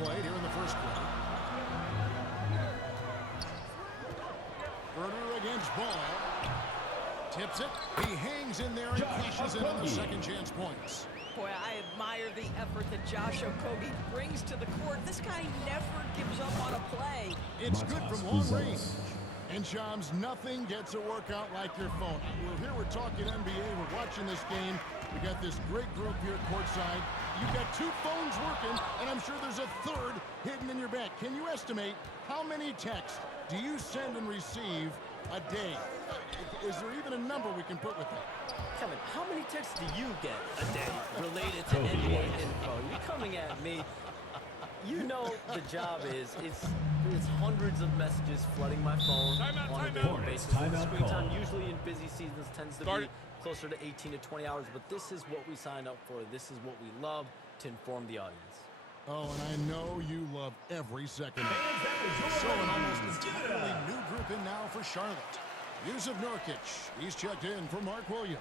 played here in the first quarter. Herder against Ball. Tips it. He hangs in there and cashes in on the second chance points. Boy, I admire the effort that Josh Okogie brings to the court. This guy never gives up on a play. It's good from long range. And Shams, nothing gets a workout like your phone. We're talking NBA. We're watching this game. We got this great group here courtside. You've got two phones working, and I'm sure there's a third hidden in your bag. Can you estimate how many texts do you send and receive a day? Is there even a number we can put with that? Kevin, how many texts do you get a day related to NBA info? You're coming at me. You know the job is, it's hundreds of messages flooding my phone on a daily basis. Screen time usually in busy seasons tends to be closer to 18 to 20 hours, but this is what we signed up for. This is what we love to inform the audience. Oh, and I know you love every second of it. So an almost entirely new group in now for Charlotte. Yusuf Nurkic, he's checked in for Mark Williams.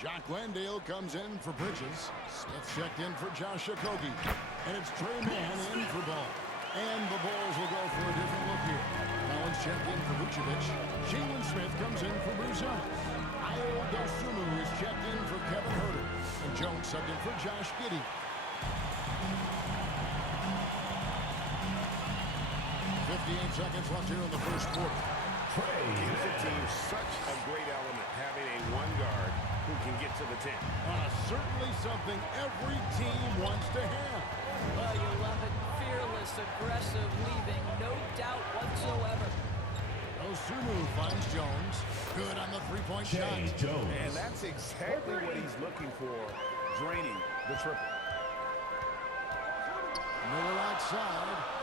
Jacques Landale comes in for Bridges. Smith checked in for Josh Okogie. And it's Trey Mann in for Ball. And the Bulls will go for a different look here. Collins checked in for Vucevic. Jalen Smith comes in for Bruce Ellis. Ayo Dosunmu is checked in for Kevin Herter. And Jones subbed in for Josh Giddey. 58 seconds left here in the first quarter. Gives the team such a great element, having a one guard who can get to the 10. Certainly something every team wants to have. Oh, you love it. Fearless, aggressive, leaving no doubt whatsoever. Dosunmu finds Jones. Good on the three-point shot. And that's exactly what he's looking for, draining the triple. Miller outside.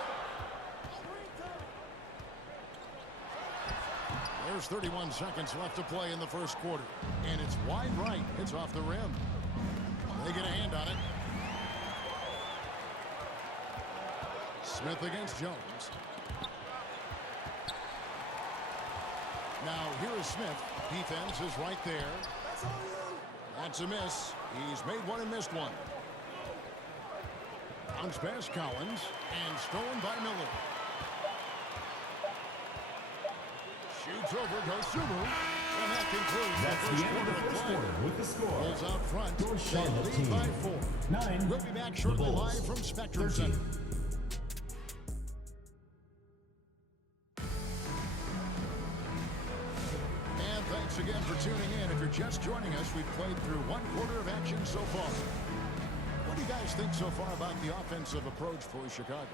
There's 31 seconds left to play in the first quarter. And it's wide right. It's off the rim. They get a hand on it. Smith against Jones. Now here is Smith. Defense is right there. That's a miss. He's made one and missed one. Bounce pass Collins and stolen by Miller. Shoots over Dosunmu, and that concludes the first quarter with the score. Bulls out front. Charlotte They lead by 4. 9. We'll be back shortly live from Spectrum 13. Center. And thanks again for tuning in. If you're just joining us, we've played through one quarter of action so far. What do you guys think so far about the offensive approach for Chicago?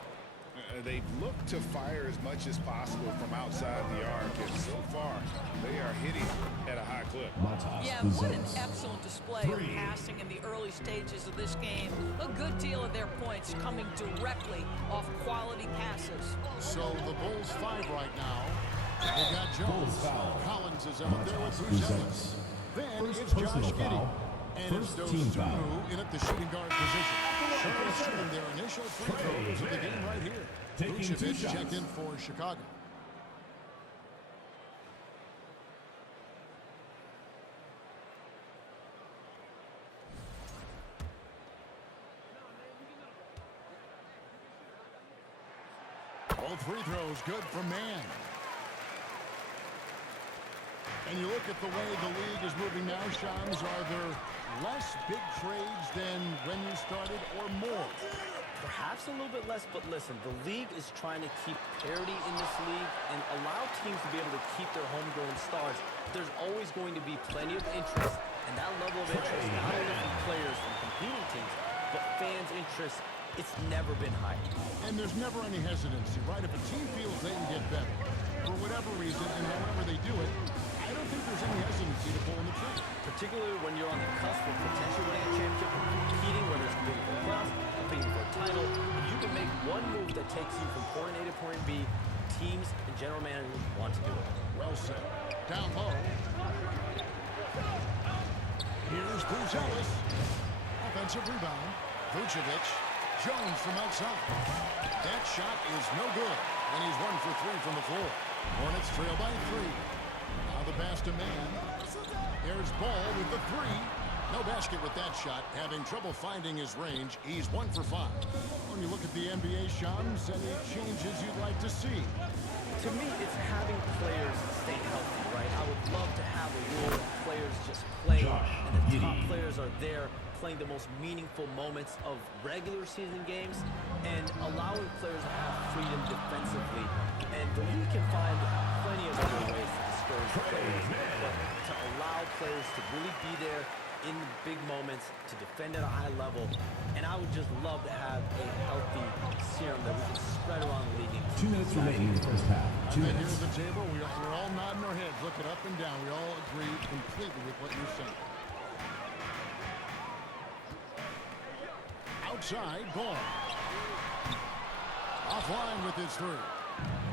They've looked to fire as much as possible from outside the arc, and so far they are hitting at a high clip. Yeah, what an excellent display of passing in the early stages of this game. A good deal of their points coming directly off quality passes. So the Bulls 5 right now. They got Jones. Collins is out there with Bruce Ellis. Then it's Josh Giddey. And it's Dosunmu in at the shooting guard position. Charlotte shooting their initial free throws of the game right here. Vucevic checked in for Chicago. Both free throws good from Mann. And you look at the way the league is moving now, Shams, are there less big trades than when you started or more? Perhaps a little bit less, but listen, the league is trying to keep parity in this league and allow teams to be able to keep their homegrown stars. There's always going to be plenty of interest, and that level of interest, not only from players from competing teams, but fans' interest, it's never been higher. And there's never any hesitancy, right? If a team feels they can get better, for whatever reason, and however they do it, I don't think there's any hesitancy to pull in the trigger. Particularly when you're on the cusp of potentially winning a championship, competing, whether it's competing for playoffs, competing for a title, you can make one move that takes you from point A to point B. Teams and general managers want to do it. Well said. Down low. Here's Bruce Ellis. Offensive rebound. Vucevic. Jones from outside. That shot is no good. And he's 1 for 3 from the floor. Hornets trail by 3. Now the pass to Mann. There's Ball with the 3. No basket with that shot. Having trouble finding his range. He's 1 for 5. When you look at the NBA, Shams, any changes you'd like to see? To me, it's having players stay healthy, right? I would love to have a rule that players just play, and the top players are there playing the most meaningful moments of regular season games and allowing players to have freedom defensively. And the league can find plenty of other ways to discourage players, but to allow players to really be there in the big moments, to defend at a high level, and I would just love to have a healthy serum that we can spread around the league. 2 minutes remaining in the first half. 2 Here minutes. at the table, we're all nodding our heads, looking up and down. We all agree completely with what you're saying. Outside, ball. Offline with his 3.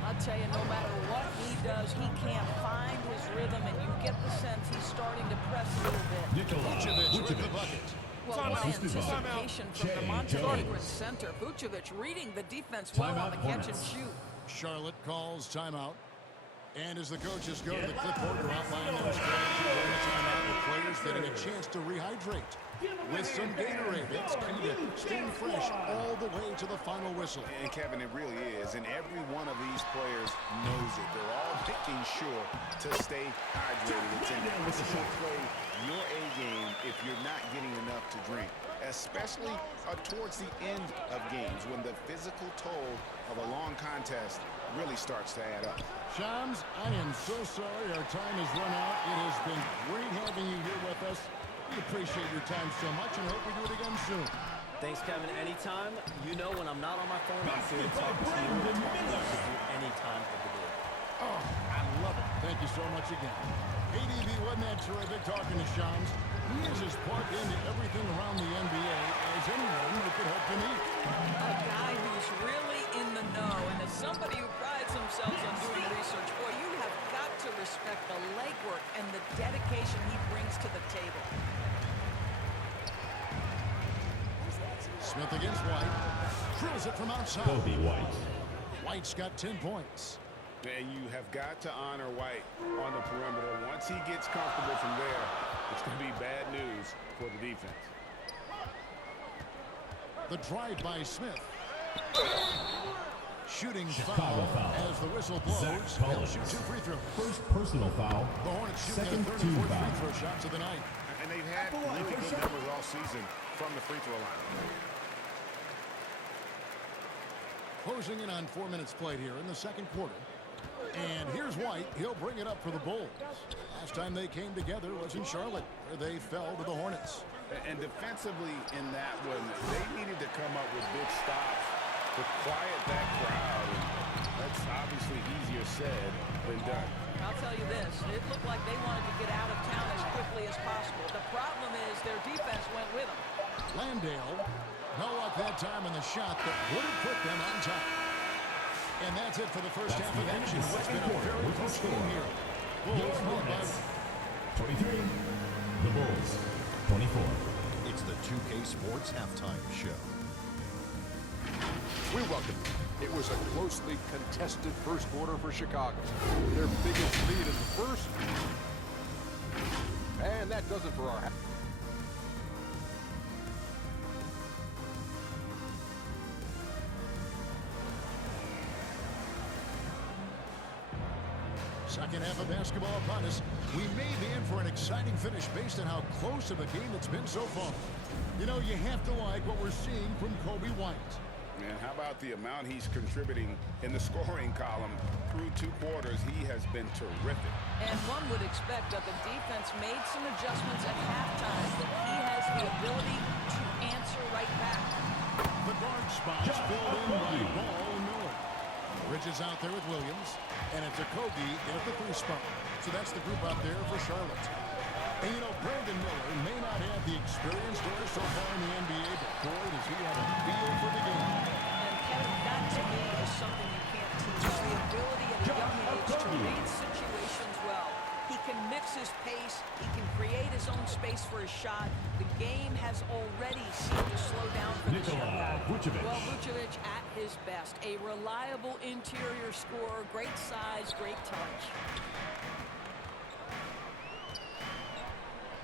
I'll tell you, no matter what he does, he can't find his rhythm, and you get the sense he's starting to press a little bit. Vucevic with the bucket. Well, what anticipation from the Montenegrin center. Vucevic reading the defense well on the catch and shoot. Charlotte calls timeout. And as the coaches go to the clipboard to outline their strategy during the timeout, the players getting a chance to rehydrate with some Gatorade. It's key to staying fresh all the way to the final whistle. And Kevin, it really is. And every one of these players knows it. They're all making sure to stay hydrated. It's impossible to play your A game if you're not getting enough to drink, especially towards the end of games when the physical toll of a long contest really starts to add up. Shams, I am so sorry our time has run out. It has been great having you here with us. We appreciate your time so much and hope we do it again soon. Thanks, Kevin. Anytime. You know when I'm not on my phone, I'm here to talk to you and talk to you any time of the day. Oh, I love it. Thank you so much again. ADB, wasn't that terrific talking to Shams? He is as plugged into everything around the NBA as anyone we could hope to meet. A guy who's really in the know, and as somebody who prides themselves on doing research, boy, you have got to respect the legwork and the dedication he brings to the table. Smith against White. Drills it from outside. Kobe White. White's got 10 points. And you have got to honor White on the perimeter. Once he gets comfortable from there, it's going to be bad news for the defense. The drive by Smith. Shooting Chicago foul. as the whistle blows. He'll shoot 2 free throws. First personal foul. The Hornets shooting Second their 34th team foul. free throw shots of the night. And they've had really good numbers all season from the free throw line. Closing in on 4 minutes played here in the second quarter. And here's White. He'll bring it up for the Bulls. Last time they came together was in Charlotte, where they fell to the Hornets. And defensively in that one, they needed to come up with big stops to quiet that crowd. And that's obviously easier said than done. I'll tell you this, it looked like they wanted to get out of town as quickly as possible. The problem is their defense went with them. Landale, no luck that time on the shot that would have put them on top. And that's it for the first half of action. It's been a very close game here. Bulls lead by 23. The Bulls. 24. It's the 2K Sports Halftime Show. We welcome you. It was a closely contested first quarter for Chicago. Their biggest lead in the first. And that does it for our half. Second half of basketball upon us. We may be in for an exciting finish based on how close of a game it's been so far. You know, you have to like what we're seeing from Kobe White. And how about the amount he's contributing in the scoring column? Through 2 quarters, he has been terrific. And one would expect that the defense made some adjustments at halftime, that he has the ability to answer right back. The guard spots filled in by Ball and Miller. Bridges out there with Williams. And it's a Kobe in at the 3 spot. So that's the group out there for Charlotte. And you know, Brandon Miller may not have the experience there so far in the NBA, but boy, does he have a feel for the game. And Kevin, that to me is something you can't teach. The ability at a young age to read situations well. He can mix his pace. He can create his own space for his shot. The game has already seemed to slow down for the Chicago. Well, Vucevic at his best. A reliable interior scorer, great size, great touch.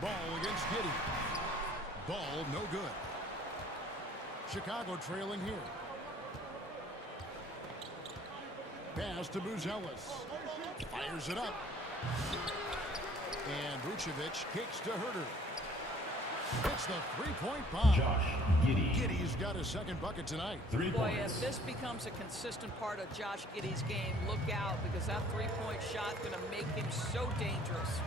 Ball against Giddey. Ball no good. Chicago trailing here. Pass to Buzelis. Fires it up. And Vucevic kicks to Herter. It's the three-point bomb. Josh Giddey. Giddey's got his second bucket tonight. 3 Boy, points. if this becomes a consistent part of Josh Giddey's game, look out, because that three-point shot is going to make him so dangerous.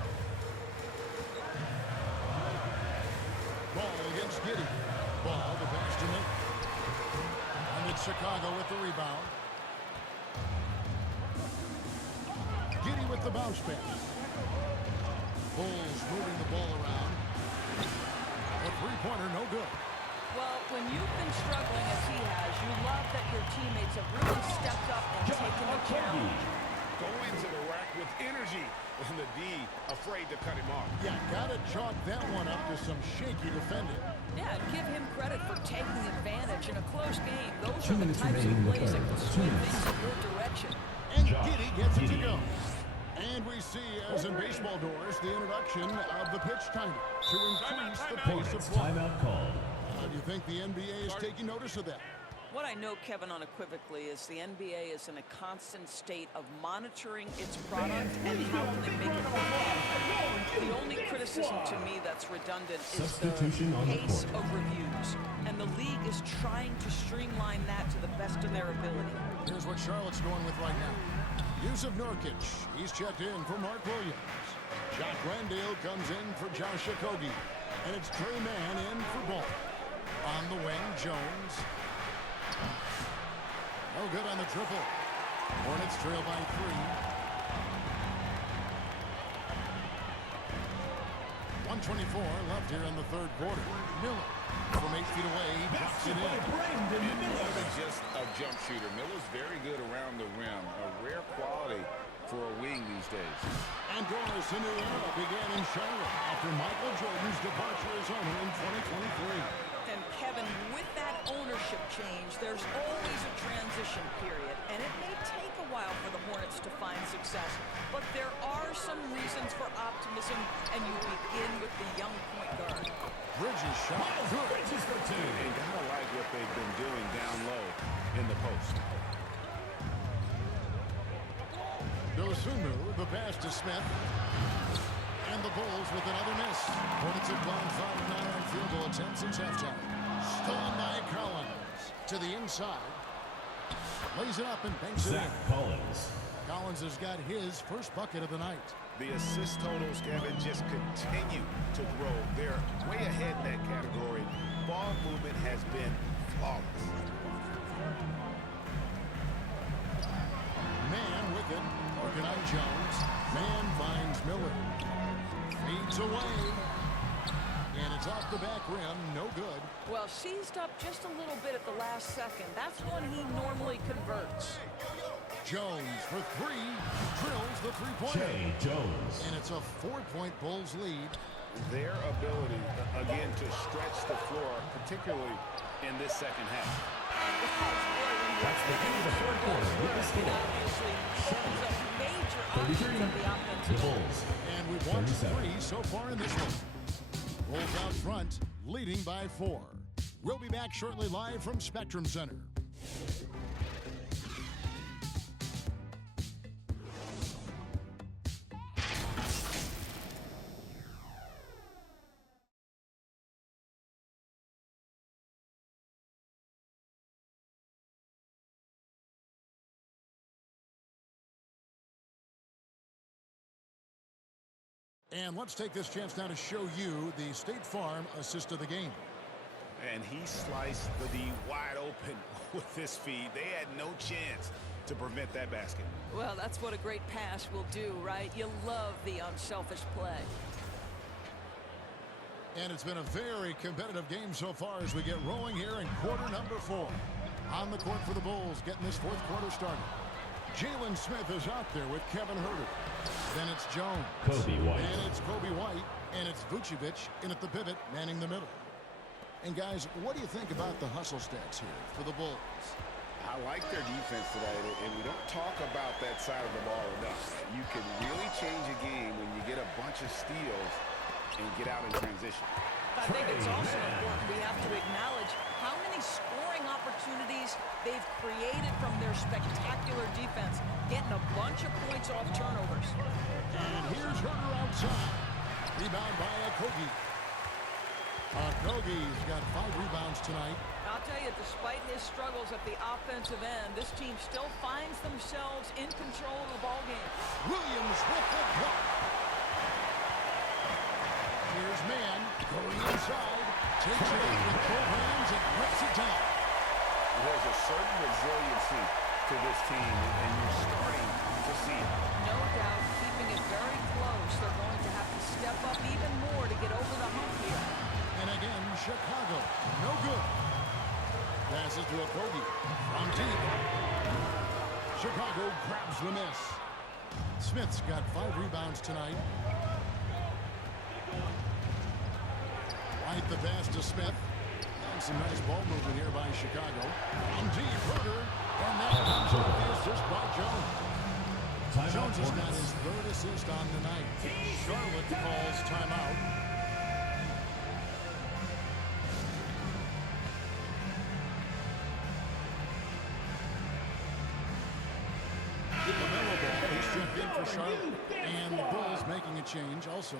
Ball against Giddey. Ball the pass to Nick. And it's Chicago with the rebound. Giddey with the bounce pass. Bulls moving the ball around. A three-pointer, no good. Well, when you've been struggling as he has, you love that your teammates have really stepped up and taken the challenge. Go into the rack with energy, and the D afraid to cut him off. Yeah, gotta chalk that one up to some shaky defending. Yeah, give him credit for taking advantage in a close game. Those 2 are the minutes types of remaining in the plays that third. can 2 swing minutes. things in your direction. And Josh Giddey gets it to Giddey. go. And we see, as in baseball doors, the introduction of the pitch timer to increase the pace of Hornets play. timeout called. Do you think the NBA is taking notice of that? What I know, Kevin, unequivocally, is the NBA is in a constant state of monitoring its product and how can they make it perform. The only criticism to me that's redundant is Substitution on the the pace court. of reviews. And the league is trying to streamline that to the best of their ability. Here's what Charlotte's going with right now. Yusuf Nurkic, he's checked in for Mark Williams. Jock Landale comes in for Josh Okogie. And it's Trey Mann in for Ball. On the wing, Jones. No good on the triple. Hornets trail by 3. 1:24 left here in the third quarter. Miller from 8 feet away, he drops it in. More than just a jump shooter. Miller's very good around the rim. A rare quality for a wing these days. And Doris, a new era began in Charlotte after Michael Jordan's departure as owner in 2023. And Kevin, with that ownership change, there's always a transition period, and it may take a while for the Hornets to find success. But there are some reasons for optimism, and you begin with the young point guard. Bridges shot good. Bridges for 2. And gotta like what they've been doing down low in the post. Dosunmu, the pass to Smith. And the Bulls with another miss. Hornets have gone 5 of 9 on field goal attempts since halftime. Stolen by Collins to the inside. Lays it up and banks it Zach in. Collins. Collins has got his first bucket of the night. The assist totals, Kevin, just continue to grow. They're way ahead in that category. Ball movement has been flawless. Man with it. Working on Jones. Man finds Miller. Feeds away. And it's off the back rim. No good. Well, seized up just a little bit at the last second. That's when he normally converts. Jones for 3. Drills the three-pointer. Jay Jones. And it's a 4-point Bulls lead. Their ability, again, to stretch the floor, particularly in this second half. That's the end of the third quarter with the score. Obviously, opens up major 33. options on the The offensive end. Bulls. And we've won 37. 3 so far in this one. Bulls out front, leading by 4. We'll be back shortly live from Spectrum Center. And let's take this chance now to show you the State Farm assist of the game. And he sliced the D wide open with this feed. They had no chance to prevent that basket. Well, that's what a great pass will do, right? You love the unselfish play. And it's been a very competitive game so far as we get rolling here in quarter number 4. On the court for the Bulls, getting this fourth quarter started. Jalen Smith is out there with Kevin Herter. Then it's Jones. Kobe White. And it's Kobe White. And it's Vucevic in at the pivot, manning the middle. And guys, what do you think about the hustle stats here for the Bulls? I like their defense today, and we don't talk about that side of the ball enough. You can really change a game when you get a bunch of steals and get out in transition. I think it's also important we have to acknowledge how many scoring opportunities they've created from their spectacular defense, getting a bunch of points off turnovers. And here's Herter outside. Rebound by Okogie. Okogie's got 5 rebounds tonight. I'll tell you, despite his struggles at the offensive end, this team still finds themselves in control of the ballgame. Williams with the block. Here's Mann going inside. Takes it up with both hands and rips it down. There's a certain resiliency to this team, and you're starting to see it. No doubt, keeping it very close. They're going to have to step up even more to get over the hump here. And again, Chicago, no good. Passes to Okogie from deep. Chicago grabs the miss. Smith's got 5 rebounds tonight. White the pass to Smith. And some nice ball movement here by Chicago. From deep, Herter. And that comes off the assist by Jones. Jones has got his 3rd assist on the night. Charlotte calls timeout. For Charlotte, and the Bulls making a change also.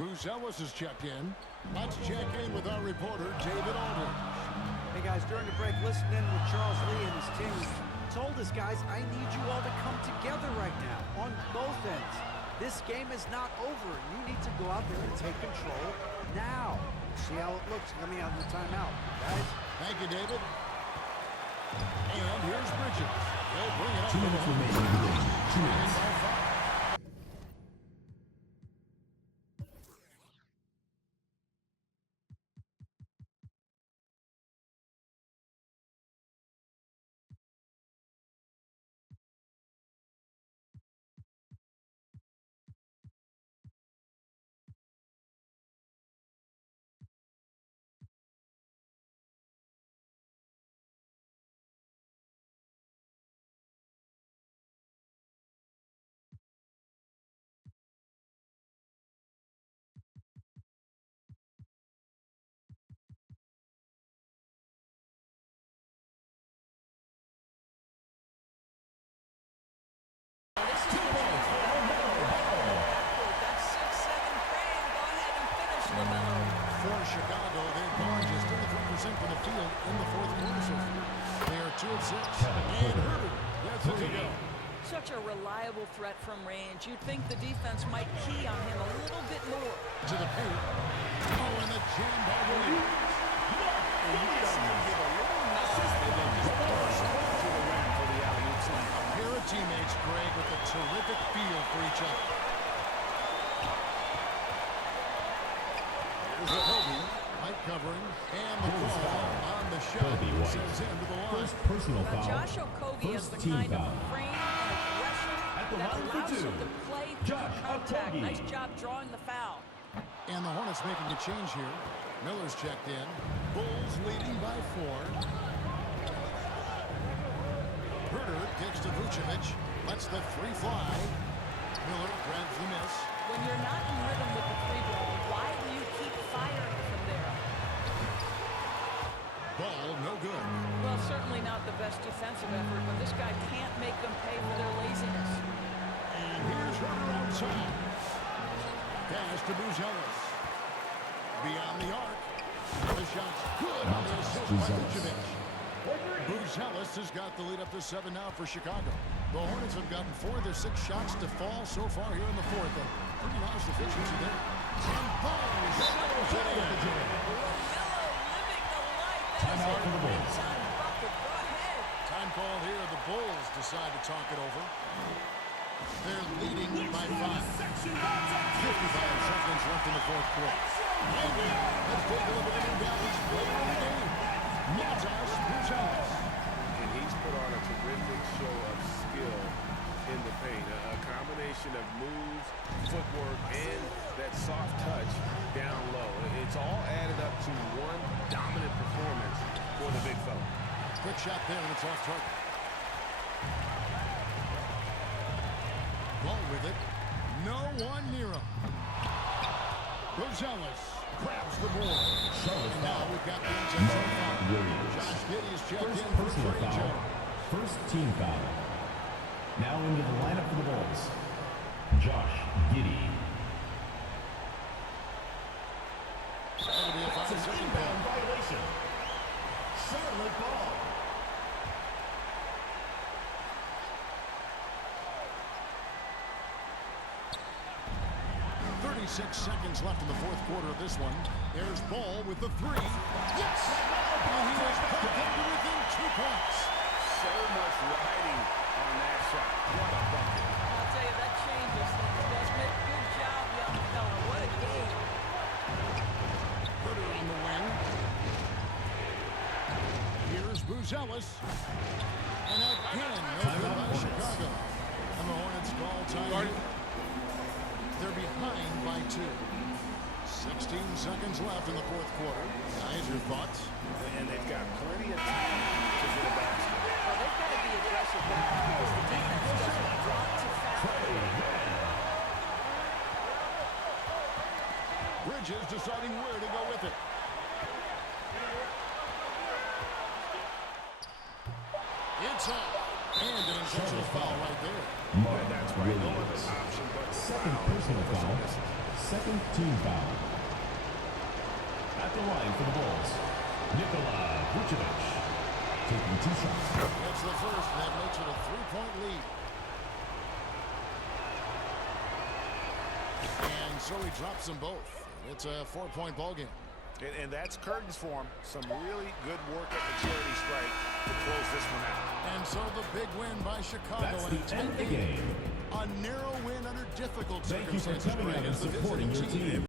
Buzelis has checked in. Let's check in with our reporter, David Aldridge. Hey guys, during the break, listening with Charles Lee and his team, told us, guys, I need you all to come together right now on both ends. This game is not over. You need to go out there and take control now. See how it looks coming out of the timeout, guys. Thank you, David. And here's Bridges. They'll bring it up. 2 minutes remaining in the game. 2 minutes. For Chicago, they've gone just 33% from the field in the 4th quarter so far. They are 2 of 6. And Herter, that's where you go. Such a reliable threat from range. You'd think the defense might key on him a little bit more. To the paint. Oh, and the jam by Williams. And you can see him give a little nod and then just burst to the rim for the alley-oop slam. A pair of teammates, Greg, with a terrific feel for each other. Here's Okogie, White covering, and the ball on the shot. Sends him to the line. First personal Now, foul. Josh Okogie has First the team kind foul. of frame and aggression At the that line for allows 2. him to play through Josh contact. Okogie. Nice job drawing the foul. And the Hornets making a change here. Miller's checked in. Bulls leading by 4. Herter kicks to Vucevic. Lets the 3 fly. Miller grabs the miss. When you're not in rhythm with the 3 ball, why do you keep firing from there? Ball no good. Well, certainly not the best defensive effort, but this guy can't make them pay for their laziness. And here's Herter outside. Pass to Buzelis. Beyond the arc. The shot's good on the assist by Vucevic. Buzelis has got the lead up to 7 now for Chicago. The Hornets have gotten 4 of their 6 shots to fall so far here in the 4th. A pretty nice efficiency there. And Ball settles it in. Time out for the Bulls. Time call here. The Bulls decide to talk it over. They're leading by 5. 55 seconds left in the 4th quarter. And let's take a look at the new Dallas player of the game. Buzelis. And he's put on a terrific show of skill in the paint. A combination of moves, footwork, and that soft touch down low. It's all added up to one dominant performance for the big fella. Quick shot there, and it's off target. Ball with it. No one near him. Buzelis grabs the board. Charlotte And now foul. we've got the intentional foul. Williams. Josh Giddey's checked First in for personal Trey foul. Jones. First team foul. Now into the lineup for the Bulls. Josh Giddey. That'll be a That's an 5-second inbound call. violation. Charlotte ball. 36 seconds left in the fourth quarter of this one. There's Ball with the three. Yes! And he was back up to within 2 points. So much riding on that shot. What a bucket. I'll tell you, that changes things, doesn't it? Good job, young fella. What a game. Put it on the wing. Here's Buzelis. And again, no good by Chicago. And the Hornets call time. They're behind by 2. 16 seconds left in the fourth quarter. Guys, your thoughts? And they've got plenty of time to get a basket. Well, they've got to be aggressive now because the defense doesn't want to foul. Bridges deciding where to go with it. It's up. And an intentional foul right there. That's right. No other option but to Second foul. personal foul. Second team foul. At the line for the Bulls, Nikola Vucevic. Taking 2 shots. That's the first, and that makes it a 3-point lead. And so he drops them both. It's a 4-point ball game. And that's curtains for him. Some really good work at the charity stripe to close this one out. And so the big win by Chicago. That's in a the end of the 10th game. A narrow win under difficult Thank you for circumstances. coming out Greg, and as the supporting your visiting team.